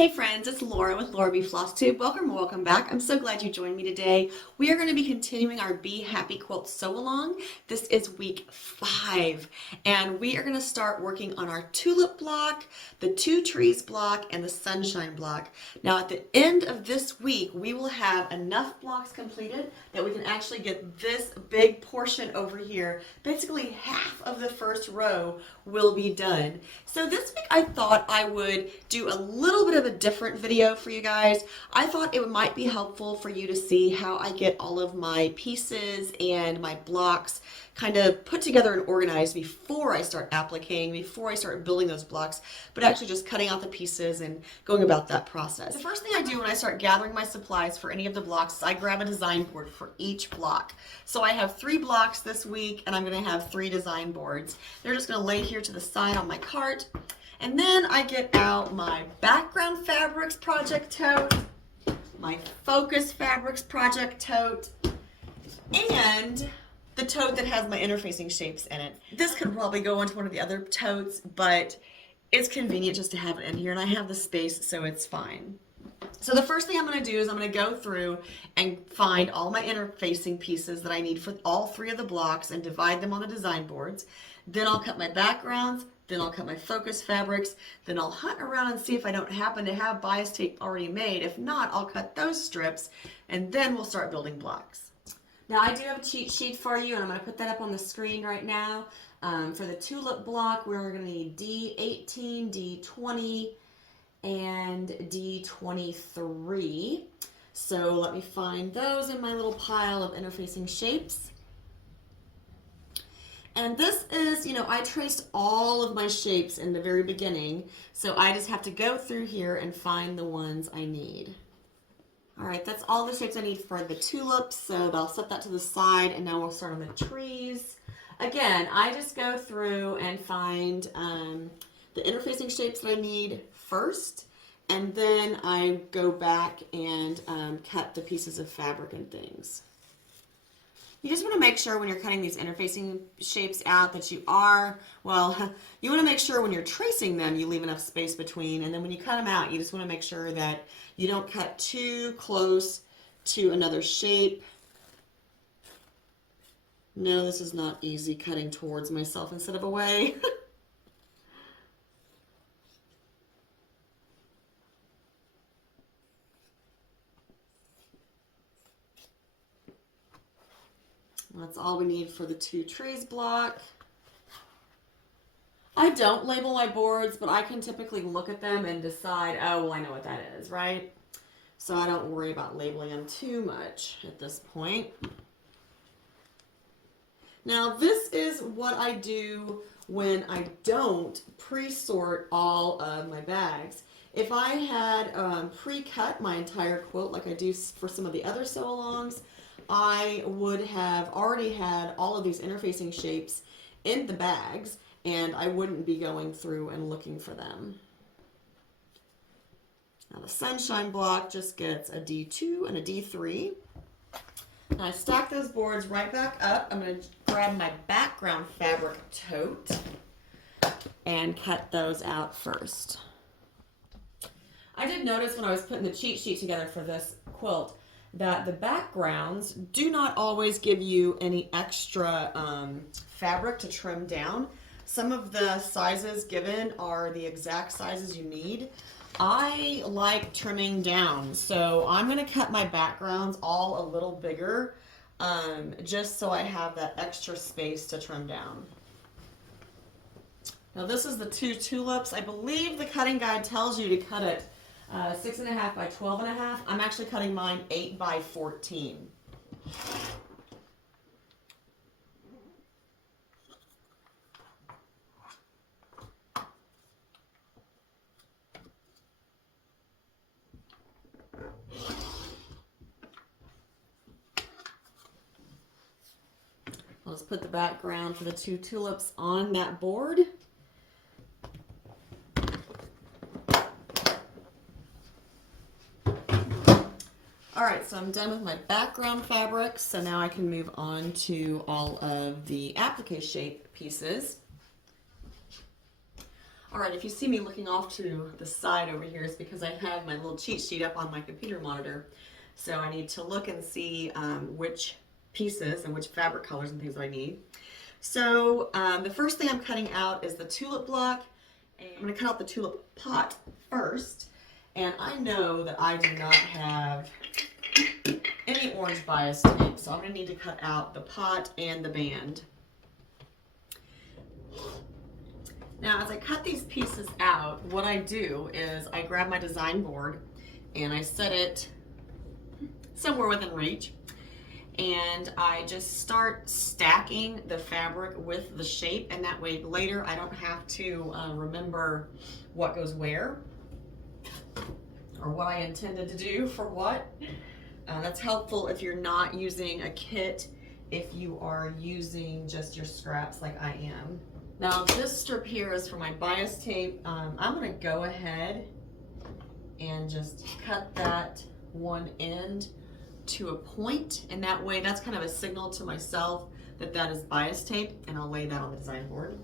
Hey friends, it's Laura with Laura Bee Floss Tube. Welcome back. I'm so glad you joined me today. We are going to be continuing our Bee Happy Quilt sew along. This is week 5 and we are going to start working on our tulip block, the two trees block, and the sunshine block. Now at the end of this week we will have enough blocks completed that we can actually get this big portion over here. Basically half of the first row will be done. So this week I thought I would do a little bit of a different video for you guys. I thought it might be helpful for you to see how I get all of my pieces and my blocks kind of put together and organized before I start appliquing, before I start building those blocks, but actually just cutting out the pieces and going about that process. The first thing I do when I start gathering my supplies for any of the blocks is I grab a design board for each block. So I have 3 blocks this week and I'm going to have 3 design boards. They're just going to lay here to the side on my cart. And then I get out my background fabrics project tote, my focus fabrics project tote, and the tote that has my interfacing shapes in it. This could probably go into one of the other totes, but it's convenient just to have it in here, and I have the space, so it's fine. So the first thing I'm going to do is I'm going to go through and find all my interfacing pieces that I need for all 3 of the blocks and divide them on the design boards. Then I'll cut my backgrounds, then I'll cut my focus fabrics, then I'll hunt around and see if I don't happen to have bias tape already made. If not, I'll cut those strips and then we'll start building blocks. Now I do have a cheat sheet for you and I'm going to put that up on the screen right now. For the tulip block, we're going to need D18, D20, and D23. So let me find those in my little pile of interfacing shapes. And this is, I traced all of my shapes in the very beginning, so I just have to go through here and find the ones I need. All right, that's all the shapes I need for the tulips, so I'll set that to the side, and now we'll start on the trees. Again, I just go through and find the interfacing shapes that I need first, and then I go back and cut the pieces of fabric and things. You just want to make sure when you're cutting these interfacing shapes out that you want to make sure when you're tracing them you leave enough space between, and then when you cut them out you just want to make sure that you don't cut too close to another shape. No, this is not easy, cutting towards myself instead of away. That's all we need for the 2 trees block. I don't label my boards, but I can typically look at them and decide, oh, well, I know what that is, right? So I don't worry about labeling them too much at this point. Now, this is what I do when I don't pre-sort all of my bags. If I had pre-cut my entire quilt like I do for some of the other sew-alongs, I would have already had all of these interfacing shapes in the bags and I wouldn't be going through and looking for them. Now the sunshine block just gets a D2 and a D3. Now I stack those boards right back up. I'm going to grab my background fabric tote and cut those out first. I did notice when I was putting the cheat sheet together for this quilt that the backgrounds do not always give you any extra fabric to trim down. Some of the sizes given are the exact sizes you need. I like trimming down, so I'm going to cut my backgrounds all a little bigger just so I have that extra space to trim down. Now this is the 2 tulips. I believe the cutting guide tells you to cut it 6.5 by 12.5. I'm actually cutting mine 8 by 14. I'll just put the background for the 2 tulips on that board. All right, so I'm done with my background fabrics, so now I can move on to all of the applique shape pieces. All right, if you see me looking off to the side over here, it's because I have my little cheat sheet up on my computer monitor. So I need to look and see which pieces and which fabric colors and things that I need. So the first thing I'm cutting out is the tulip block. And I'm going to cut out the tulip pot first. And I know that I do not have any orange bias tape, so I'm going to need to cut out the pot and the band. Now, as I cut these pieces out, what I do is I grab my design board and I set it somewhere within reach, and I just start stacking the fabric with the shape, and that way later I don't have to remember what goes where or what I intended to do for what. That's helpful if you're not using a kit, if you are using just your scraps like I am. Now this strip here is for my bias tape. I'm going to go ahead and just cut that one end to a point, and that way that's kind of a signal to myself that that is bias tape, and I'll lay that on the design board.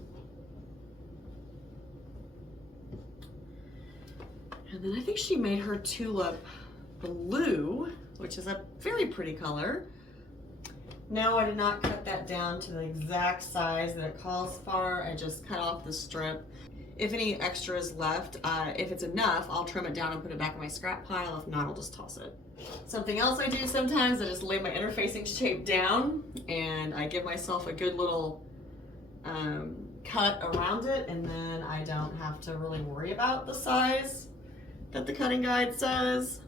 And then I think she made her tulip blue, which is a very pretty color. No, I did not cut that down to the exact size that it calls for. I just cut off the strip. If any extra is left, if it's enough, I'll trim it down and put it back in my scrap pile. If not, I'll just toss it. Something else I do sometimes, I just lay my interfacing shape down and I give myself a good little cut around it, and then I don't have to really worry about the size that the cutting guide says.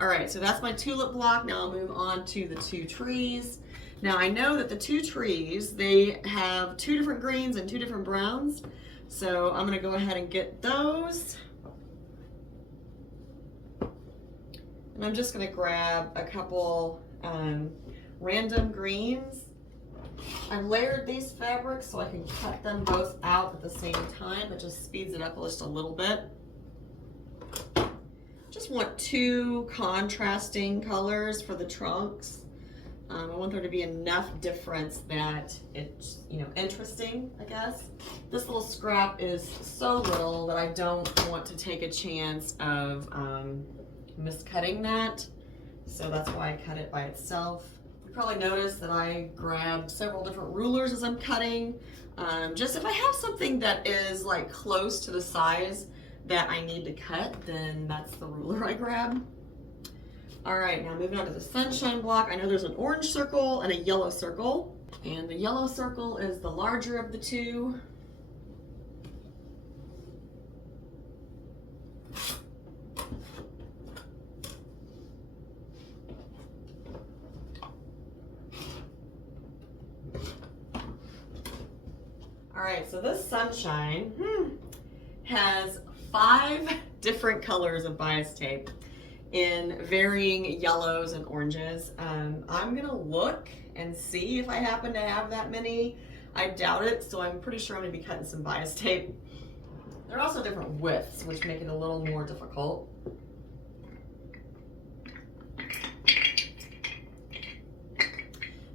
All right, so that's my tulip block. Now I'll move on to the two trees. Now I know that the two trees, they have two different greens and two different browns. So I'm gonna go ahead and get those. And I'm just gonna grab a couple random greens. I've layered these fabrics so I can cut them both out at the same time. It just speeds it up just a little bit. Just want two contrasting colors for the trunks. I want there to be enough difference that it's, interesting, I guess. This little scrap is so little that I don't want to take a chance of miscutting that. So that's why I cut it by itself. You probably noticed that I grab several different rulers as I'm cutting. Just if I have something that is like close to the size that I need to cut, then that's the ruler I grab. All right, now moving on to the sunshine block. I know there's an orange circle and a yellow circle, and the yellow circle is the larger of the two. All right, so this sunshine has 5 different colors of bias tape in varying yellows and oranges. I'm gonna look and see if I happen to have that many. I doubt it, so I'm pretty sure I'm gonna be cutting some bias tape. They're also different widths, which make it a little more difficult.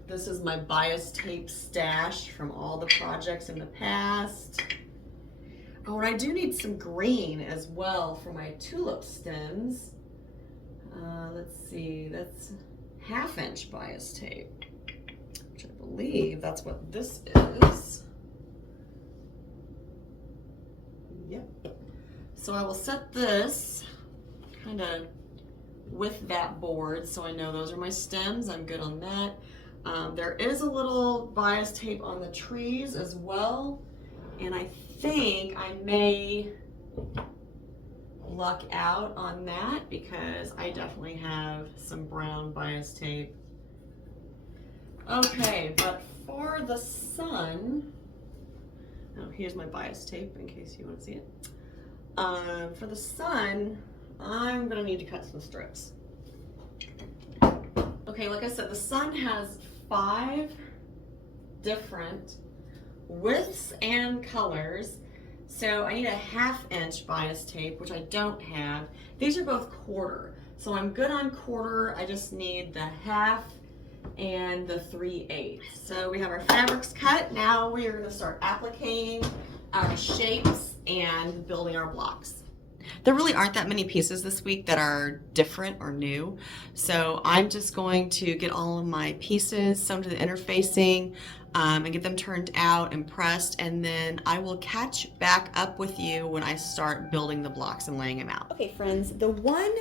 This is my bias tape stash from all the projects in the past. Oh, and I do need some green as well for my tulip stems. Let's see, that's 1/2 inch bias tape, which I believe that's what this is. Yep. So I will set this kind of with that board so I know those are my stems. I'm good on that. There is a little bias tape on the trees as well, and I think I may luck out on that because I definitely have some brown bias tape. Okay, but for the sun, oh, here's my bias tape in case you want to see it. For the sun, I'm gonna need to cut some strips. Okay, like I said, the sun has 5 different widths and colors. So I need a 1/2 inch bias tape, which I don't have. These are both quarter. So I'm good on quarter. I just need the 1/2 and the 3/8. So we have our fabrics cut. Now we are gonna start appliquing our shapes and building our blocks. There really aren't that many pieces this week that are different or new. So I'm just going to get all of my pieces, some to the interfacing, and get them turned out and pressed. And then I will catch back up with you when I start building the blocks and laying them out. Okay, friends, the one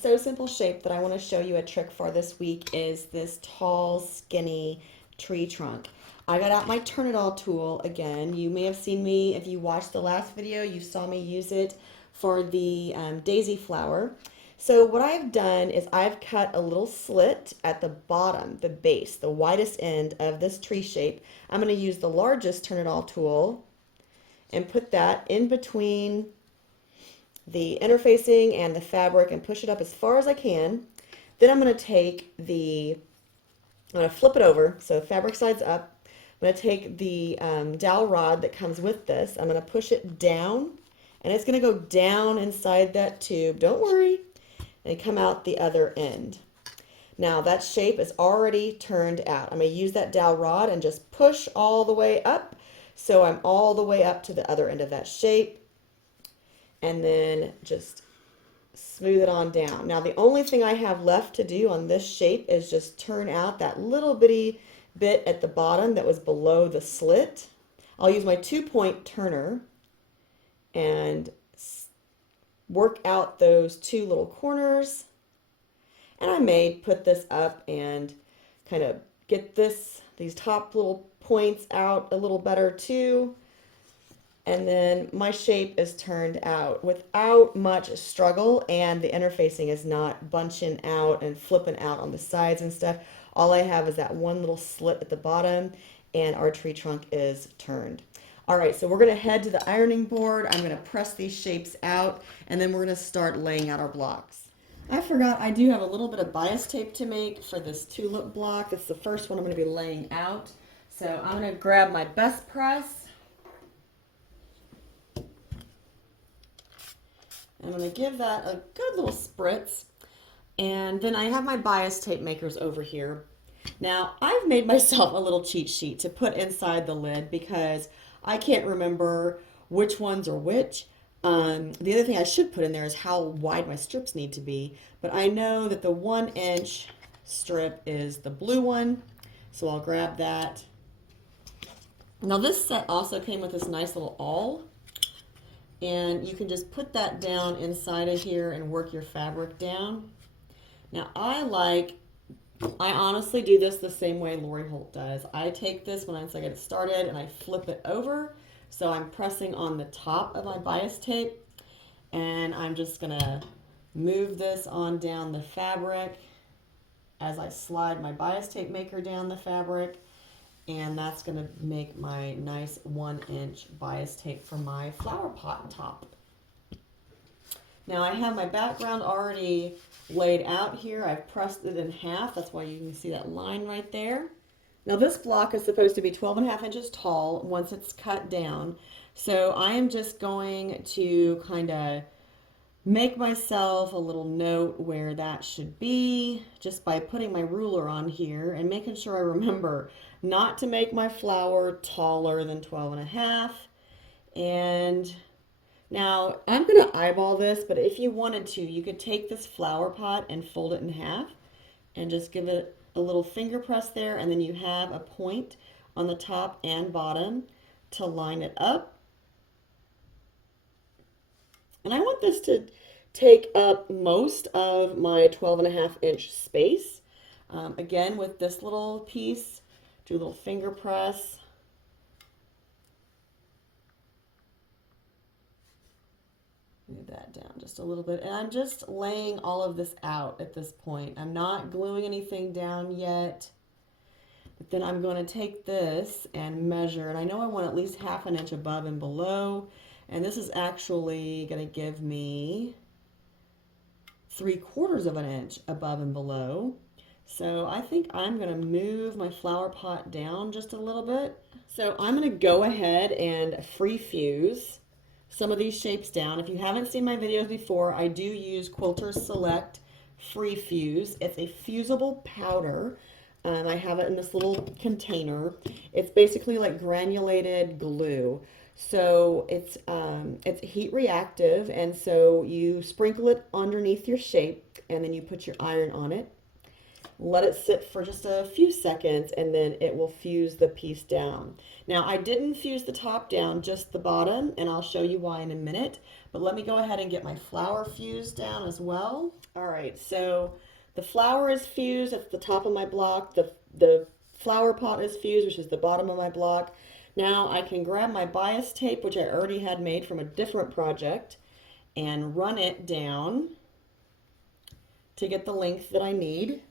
so simple shape that I want to show you a trick for this week is this tall, skinny tree trunk. I got out my Turn It All tool again. You may have seen me, if you watched the last video, you saw me use it for the daisy flower. So what I've done is I've cut a little slit at the bottom, the base, the widest end of this tree shape. I'm going to use the largest Turn It All tool and put that in between the interfacing and the fabric and push it up as far as I can. Then I'm going to take I'm going to flip it over so the fabric side's up. I'm going to take the dowel rod that comes with this. I'm going to push it down, and it's going to go down inside that tube. Don't worry. And come out the other end. Now that shape is already turned out. I'm going to use that dowel rod and just push all the way up. So I'm all the way up to the other end of that shape. And then just smooth it on down. Now the only thing I have left to do on this shape is just turn out that little bitty bit at the bottom that was below the slit. I'll use my 2-point turner and work out those two little corners. And I may put this up and kind of get these top little points out a little better too. And then my shape is turned out without much struggle, and the interfacing is not bunching out and flipping out on the sides and stuff. All I have is that one little slit at the bottom, and our tree trunk is turned. All right, so we're going to head to the ironing board. I'm going to press these shapes out, and then we're going to start laying out our blocks. I forgot I do have a little bit of bias tape to make for this tulip block. It's the first one I'm going to be laying out. So I'm going to grab my best press. I'm going to give that a good little spritz. And then I have my bias tape makers over here. Now, I've made myself a little cheat sheet to put inside the lid because I can't remember which ones are which. The other thing I should put in there is how wide my strips need to be. But I know that the 1-inch strip is the blue one. So I'll grab that. Now this set also came with this nice little awl. And you can just put that down inside of here and work your fabric down. Now I honestly do this the same way Lori Holt does. I take this once I get it started and I flip it over. So I'm pressing on the top of my bias tape, and I'm just gonna move this on down the fabric as I slide my bias tape maker down the fabric. And that's going to make my nice 1-inch bias tape for my flower pot top. Now I have my background already laid out here. I've pressed it in half. That's why you can see that line right there. Now this block is supposed to be 12.5 inches tall once it's cut down. So I am just going to kind of make myself a little note where that should be just by putting my ruler on here and making sure I remember not to make my flower taller than 12.5. And now I'm going to eyeball this, but if you wanted to, you could take this flower pot and fold it in half and just give it a little finger press there, and then you have a point on the top and bottom to line it up. And I want this to take up most of my 12.5-inch space. Again, with this little piece, do a little finger press. Move that down just a little bit. And I'm just laying all of this out at this point. I'm not gluing anything down yet. But then I'm going to take this and measure. And I know I want at least 1/2 inch above and below. And this is actually going to give me 3/4 inch above and below. So I think I'm going to move my flower pot down just a little bit. So I'm going to go ahead and free fuse some of these shapes down. If you haven't seen my videos before, I do use Quilters Select Free Fuse. It's a fusible powder. I have it in this little container. It's basically like granulated glue. So it's heat reactive, and so you sprinkle it underneath your shape, and then you put your iron on it. Let it sit for just a few seconds, and then it will fuse the piece down. Now, I didn't fuse the top down, just the bottom, and I'll show you why in a minute. But let me go ahead and get my flower fused down as well. All right, so the flower is fused at the top of my block. The flower pot is fused, which is the bottom of my block. Now I can grab my bias tape, which I already had made from a different project, and run it down to get the length that I need.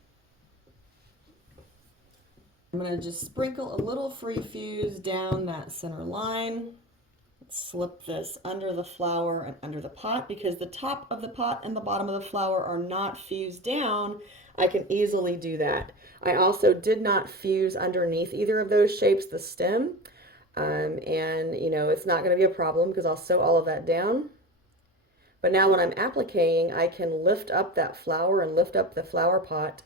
I'm going to just sprinkle a little free fuse down that center line. Slip this under the flower and under the pot, because the top of the pot and the bottom of the flower are not fused down. I can easily do that. I also did not fuse underneath either of those shapes the stem. And you know, it's not going to be a problem because I'll sew all of that down. But now when I'm appliquing, I can lift up that flower and lift up the flower pot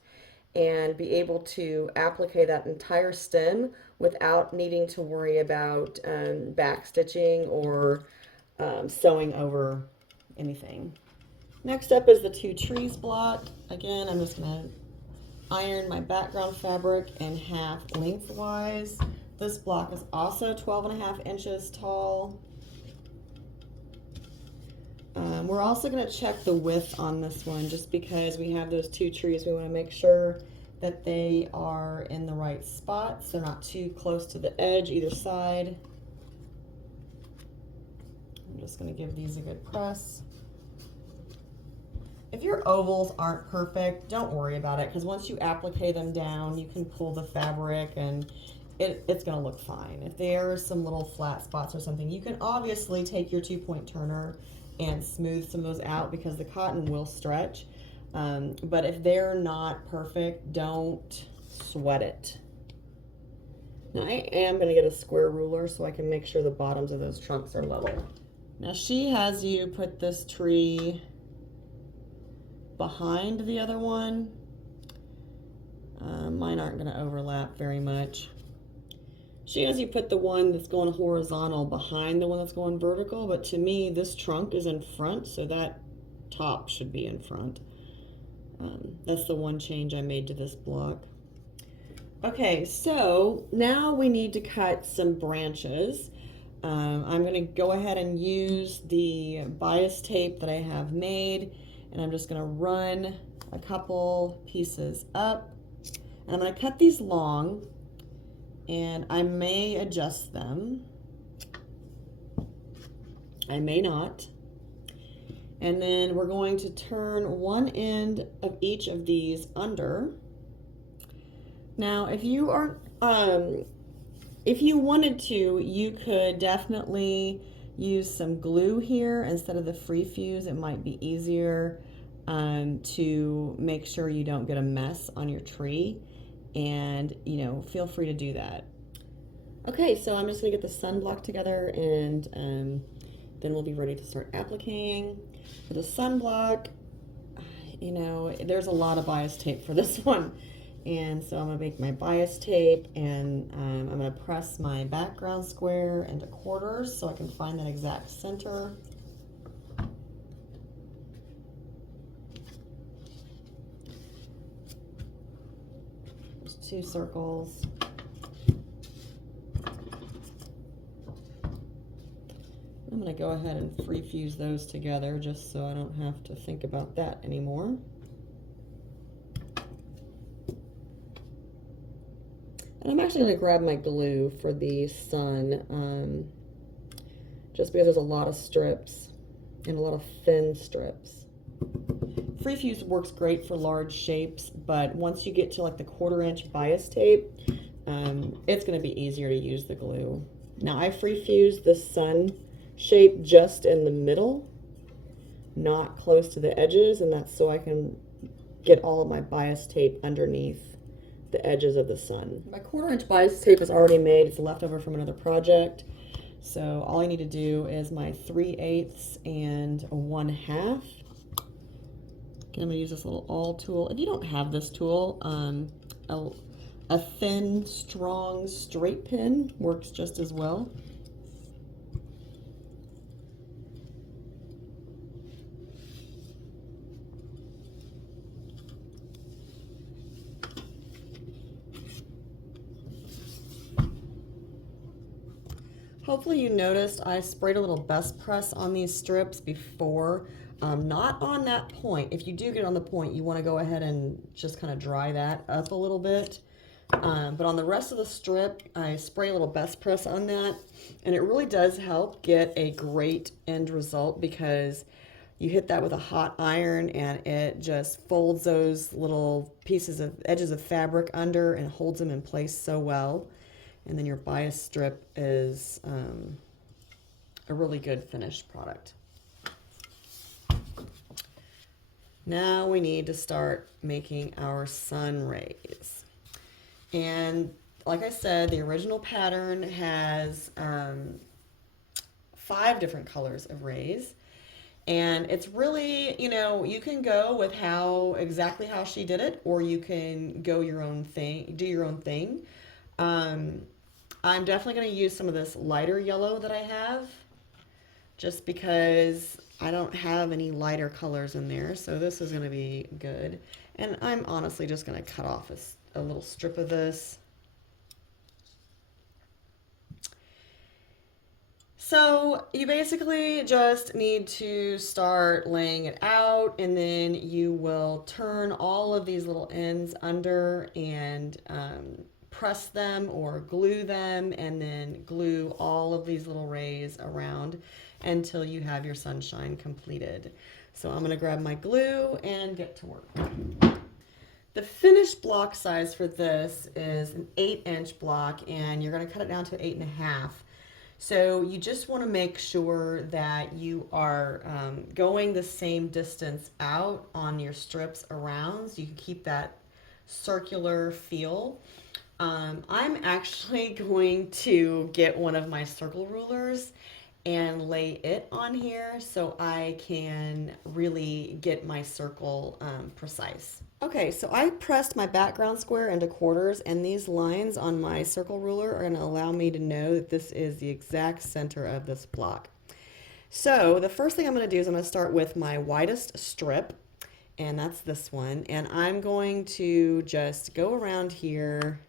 and be able to applique that entire stem without needing to worry about back stitching or sewing over anything. Next up is the two trees block. Again, I'm just going to iron my background fabric in half lengthwise. This block is also 12.5 inches tall. We're also going to check the width on this one, just because we have those two trees. We want to make sure that they are in the right spot, so not too close to the edge either side. I'm just going to give these a good press. If your ovals aren't perfect, don't worry about it, because once you applique them down, you can pull the fabric and it's going to look fine. If there's some little flat spots or something, you can obviously take your 2-point turner and smooth some of those out, because the cotton will stretch. But if they're not perfect, don't sweat it. Now I am going to get a square ruler so I can make sure the bottoms of those trunks are level. Now she has you put this tree behind the other one. Mine aren't going to overlap very much. She has you put the one that's going horizontal behind the one that's going vertical, but to me this trunk is in front, so that top should be in front. That's the one change I made to this block. Okay, so now we need to cut some branches. I'm going to go ahead and use the bias tape that I have made, and I'm just going to run a couple pieces up, and I'm going to cut these long, and I may adjust them. I may not. And then we're going to turn one end of each of these under. Now, if you are, if you wanted to, you could definitely use some glue here instead of the free fuse. It might be easier to make sure you don't get a mess on your tree. And, you know, feel free to do that. Okay, so I'm just gonna get the sunblock together, and then we'll be ready to start appliquing. For the sunblock, you know, there's a lot of bias tape for this one. And so I'm gonna make my bias tape, and I'm gonna press my background square into quarters so I can find that exact center. There's 2 circles. I'm going to go ahead and free fuse those together just so I don't have to think about that anymore. And I'm actually going to grab my glue for the sun, just because there's a lot of strips and a lot of thin strips. Free fuse works great for large shapes, but once you get to like the 1/4 inch bias tape, it's going to be easier to use the glue. Now I free fuse the sun shape just in the middle, not close to the edges, and that's so I can get all of my bias tape underneath the edges of the sun. My 1/4 inch bias tape is already made. It's leftover from another project. So all I need to do is my 3/8 and a 1/2. Okay, I'm gonna use this little awl tool. If you don't have this tool, a thin, strong, straight pin works just as well. Hopefully you noticed I sprayed a little best press on these strips before, not on that point. If you do get on the point, you want to go ahead and just kind of dry that up a little bit. But on the rest of the strip, I spray a little best press on that, and it really does help get a great end result because you hit that with a hot iron and it just folds those little pieces of edges of fabric under and holds them in place so well. And then your bias strip is a really good finished product. Now we need to start making our sun rays. And like I said, the original pattern has 5 different colors of rays. And it's really, you know, you can go with exactly how she did it, or you can go your own thing, do your own thing. I'm definitely going to use some of this lighter yellow that I have, just because I don't have any lighter colors in there, so this is going to be good. And I'm honestly just going to cut off a little strip of this. So you basically just need to start laying it out, and then you will turn all of these little ends under and press them or glue them, and then glue all of these little rays around until you have your sunshine completed. So I'm going to grab my glue and get to work. The finished block size for this is an 8-inch block, and you're going to cut it down to 8.5. So you just want to make sure that you are going the same distance out on your strips around, so you can keep that circular feel. I'm actually going to get one of my circle rulers and lay it on here so I can really get my circle precise. Okay, so I pressed my background square into quarters, and these lines on my circle ruler are going to allow me to know that this is the exact center of this block. So the first thing I'm going to do is I'm going to start with my widest strip, and that's this one, and I'm going to just go around here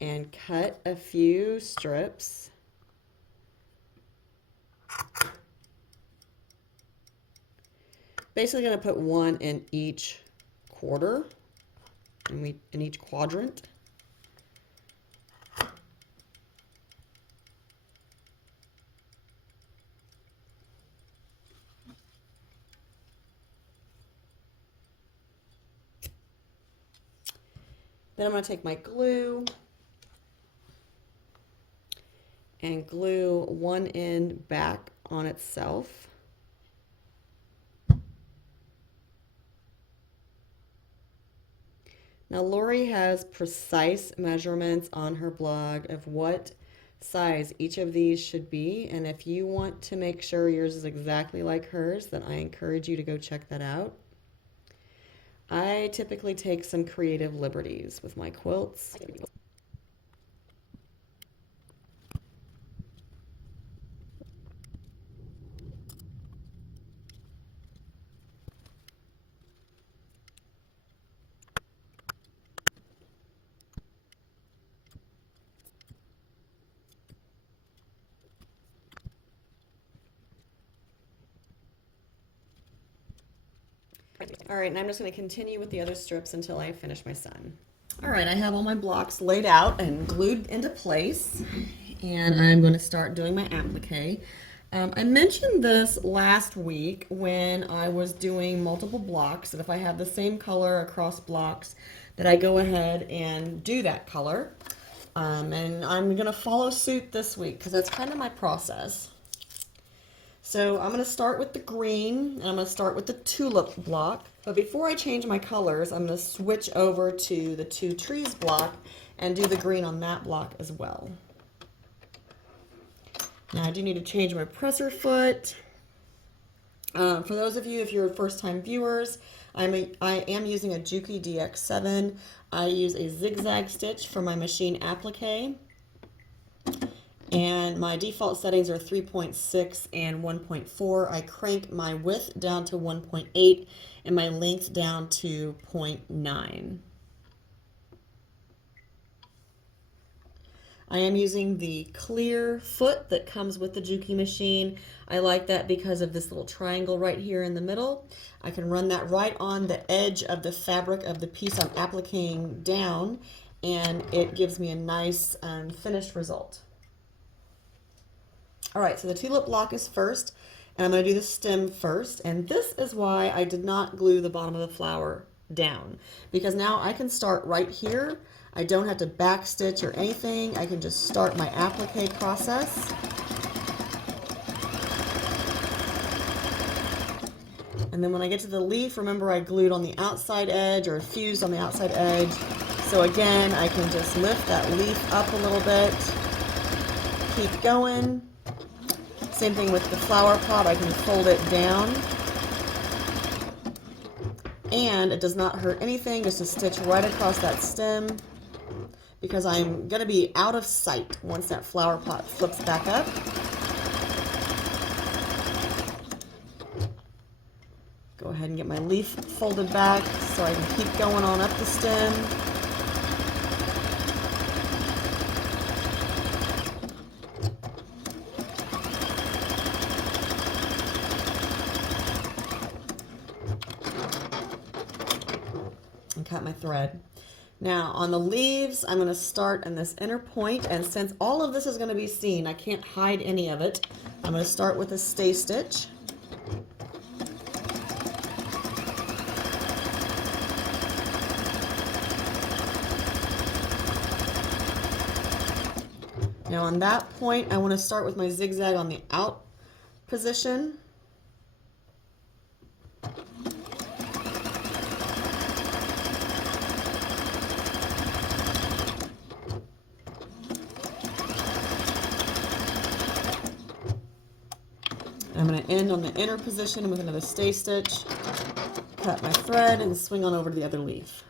and cut a few strips. Basically going to put one in each quarter, in each quadrant. Then I'm going to take my glue and glue one end back on itself. Now Lori has precise measurements on her blog of what size each of these should be, and if you want to make sure yours is exactly like hers, then I encourage you to go check that out. I typically take some creative liberties with my quilts. All right, and I'm just going to continue with the other strips until I finish my sun. All right, I have all my blocks laid out and glued into place, and I'm going to start doing my applique. I mentioned this last week when I was doing multiple blocks, that if I have the same color across blocks, that I go ahead and do that color. And I'm going to follow suit this week because that's kind of my process. So I'm going to start with the green, and I'm going to start with the tulip block. But before I change my colors, I'm going to switch over to the 2 trees block and do the green on that block as well. Now I do need to change my presser foot. For those of you, if you're first-time viewers, I am using a Juki DX7. I use a zigzag stitch for my machine applique. And my default settings are 3.6 and 1.4. I crank my width down to 1.8 and my length down to 0.9. I am using the clear foot that comes with the Juki machine. I like that because of this little triangle right here in the middle. I can run that right on the edge of the fabric of the piece I'm appliquing down, and it gives me a nice finished result. All right, so the tulip block is first, and I'm going to do the stem first, and this is why I did not glue the bottom of the flower down, because now I can start right here. I don't have to back stitch or anything. I can just start my applique process. And then when I get to the leaf, remember I glued on the outside edge or fused on the outside edge. So again, I can just lift that leaf up a little bit, keep going. Same thing with the flower pot, I can fold it down. And it does not hurt anything just to stitch right across that stem, because I'm going to be out of sight once that flower pot flips back up. Go ahead and get my leaf folded back so I can keep going on up the stem. And cut my thread. Now on the leaves, I'm going to start in this inner point, and since all of this is going to be seen, I can't hide any of it. I'm going to start with a stay stitch. Now on that point, I want to start with my zigzag on the out position. I'm going to end on the inner position with another stay stitch, cut my thread, and swing on over to the other leaf.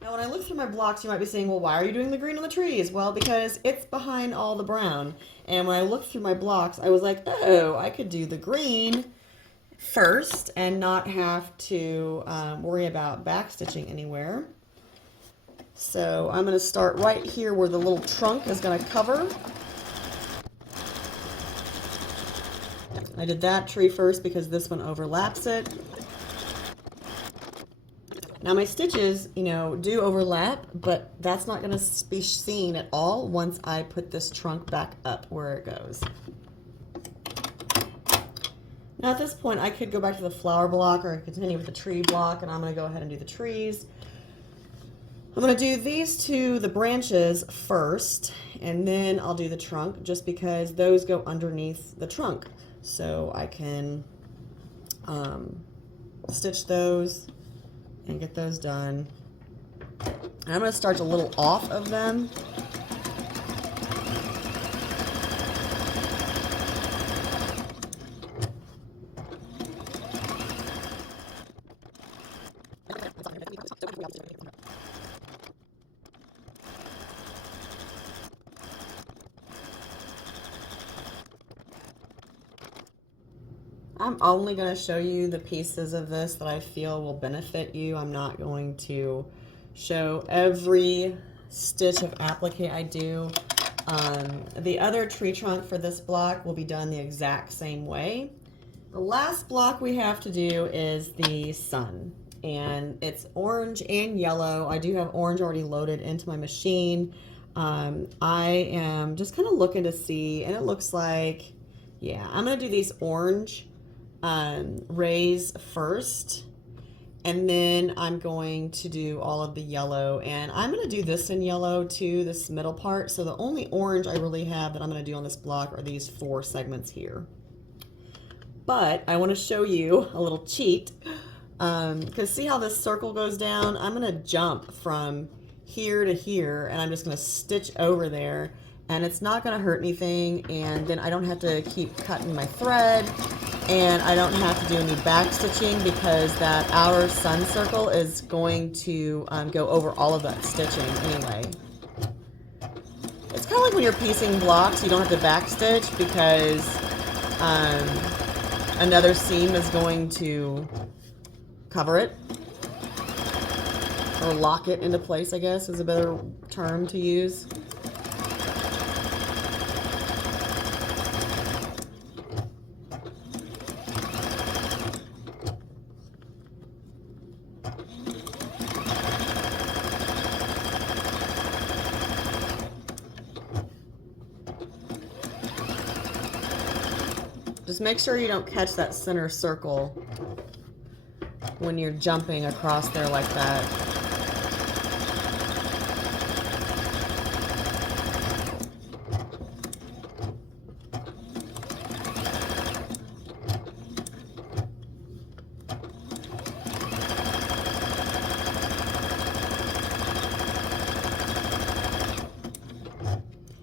Now when I look through my blocks, you might be saying, well, why are you doing the green on the trees? Well, because it's behind all the brown. And when I looked through my blocks, I was like, oh, I could do the green first and not have to worry about backstitching anywhere. So I'm going to start right here where the little trunk is going to cover. I did that tree first because this one overlaps it. Now my stitches, do overlap, but that's not going to be seen at all once I put this trunk back up where it goes. Now at this point I could go back to the flower block or continue with the tree block, and I'm going to go ahead and do the trees. I'm going to do these two, the branches first, and then I'll do the trunk just because those go underneath the trunk. So I can stitch those and get those done. And I'm going to start a little off of them. I'm only going to show you the pieces of this that I feel will benefit you. I'm not going to show every stitch of applique I do. The other tree trunk for this block will be done the exact same way. The last block we have to do is the sun, and it's orange and yellow. I do have orange already loaded into my machine. I am just kind of looking to see, and it looks like, yeah, I'm going to do these orange rays first, and then I'm going to do all of the yellow, and I'm going to do this in yellow too, this middle part. So the only orange I really have that I'm going to do on this block are these 4 segments here. But I want to show you a little cheat, because see how this circle goes down? I'm going to jump from here to here, and I'm just going to stitch over there, and it's not going to hurt anything, and then I don't have to keep cutting my thread, and I don't have to do any back stitching because that outer sun circle is going to go over all of that stitching anyway. It's kind of like when you're piecing blocks, you don't have to back stitch because another seam is going to cover it, or lock it into place, I guess is a better term to use. Just make sure you don't catch that center circle when you're jumping across there like that.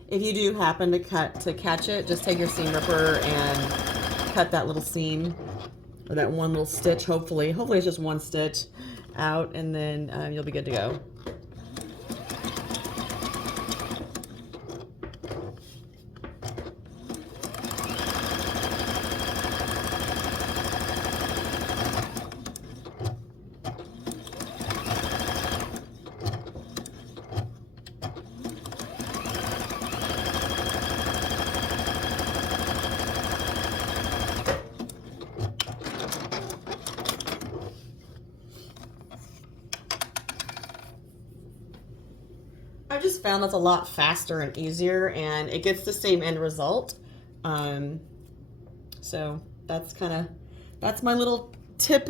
If you do happen to catch it, just take your seam ripper and cut that little seam, or that one little stitch, hopefully it's just one stitch out, and then you'll be good to go. I just found that's a lot faster and easier, and it gets the same end result. So that's my little tip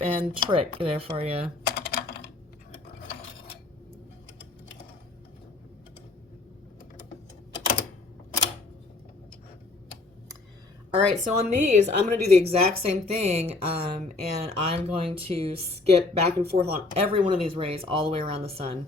and trick there for you. All right, so on these, I'm going to do the exact same thing, and I'm going to skip back and forth on every one of these rays all the way around the sun.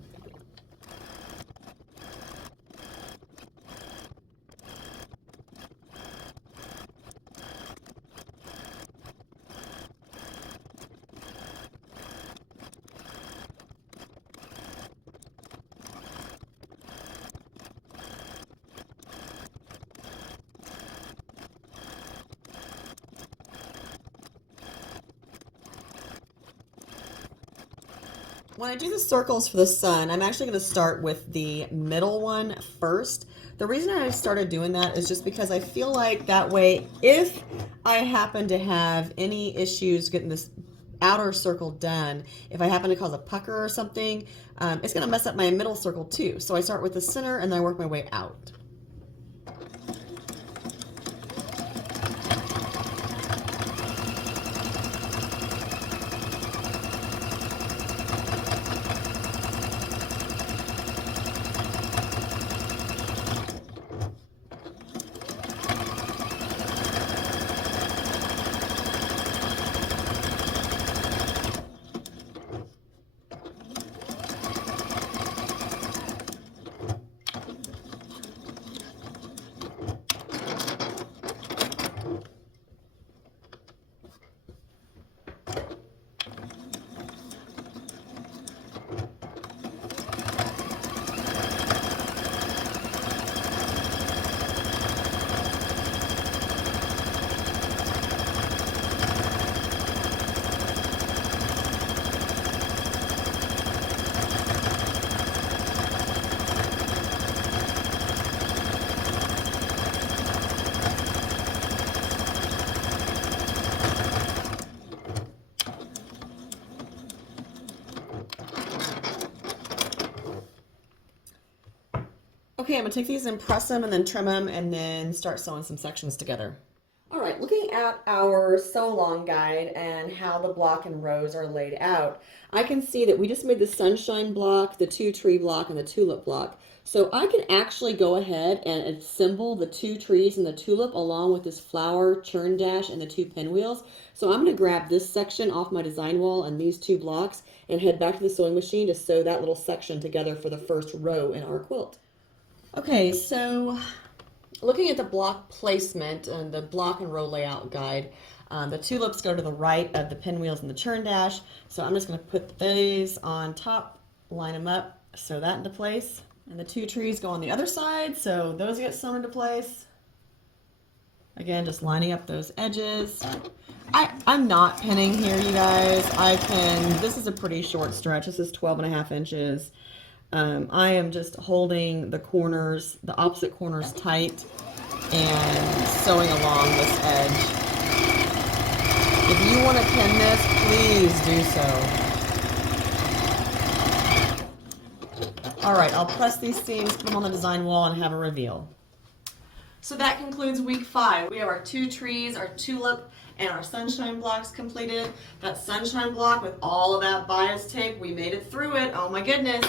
When I do the circles for the sun, I'm actually going to start with the middle one first. The reason I started doing that is just because I feel like that way, if I happen to have any issues getting this outer circle done, if I happen to cause a pucker or something, it's going to mess up my middle circle too. So I start with the center and then I work my way out. Okay, I'm gonna take these and press them and then trim them and then start sewing some sections together. All right, looking at our sew along guide and how the block and rows are laid out, I can see that we just made the sunshine block, the two tree block, and the tulip block. So I can actually go ahead and assemble the two trees and the tulip along with this flower churn dash and the two pinwheels. So I'm gonna grab this section off my design wall and these two blocks and head back to the sewing machine to sew that little section together for the first row in our quilt. Okay, so looking at the block placement and the block and row layout guide, the tulips go to the right of the pinwheels and the churn dash. So I'm just going to put these on top, line them up, sew that into place. And the two trees go on the other side, so those get sewn into place. Again, just lining up those edges. I'm not pinning here, you guys. This is a pretty short stretch. This is 12.5 inches. I am just holding the corners, the opposite corners tight and sewing along this edge. If you want to pin this, please do so. All right, I'll press these seams, put them on the design wall, and have a reveal. So that concludes week 5. We have our 2 trees, our tulip, and our sunshine blocks completed. That sunshine block with all of that bias tape, we made it through it. Oh my goodness.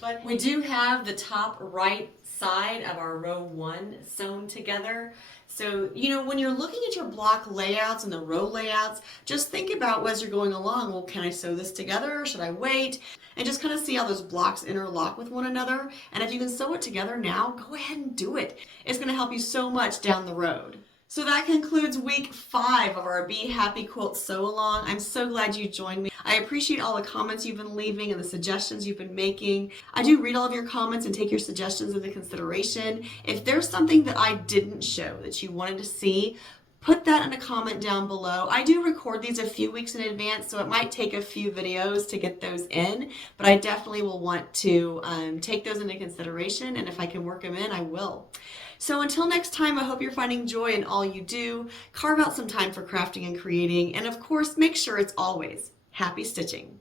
But we do have the top right side of our row 1 sewn together. So, you know, when you're looking at your block layouts and the row layouts, just think about as you're going along, well, can I sew this together? Should I wait? And just kind of see how those blocks interlock with one another. And if you can sew it together now, go ahead and do it. It's going to help you so much down the road. So that concludes week 5 of our Bee Happy Quilt Sew Along. I'm so glad you joined me. I appreciate all the comments you've been leaving and the suggestions you've been making. I do read all of your comments and take your suggestions into consideration. If there's something that I didn't show that you wanted to see, put that in a comment down below. I do record these a few weeks in advance, so it might take a few videos to get those in, but I definitely will want to take those into consideration, and if I can work them in, I will. So until next time, I hope you're finding joy in all you do. Carve out some time for crafting and creating, and of course, make sure it's always happy stitching.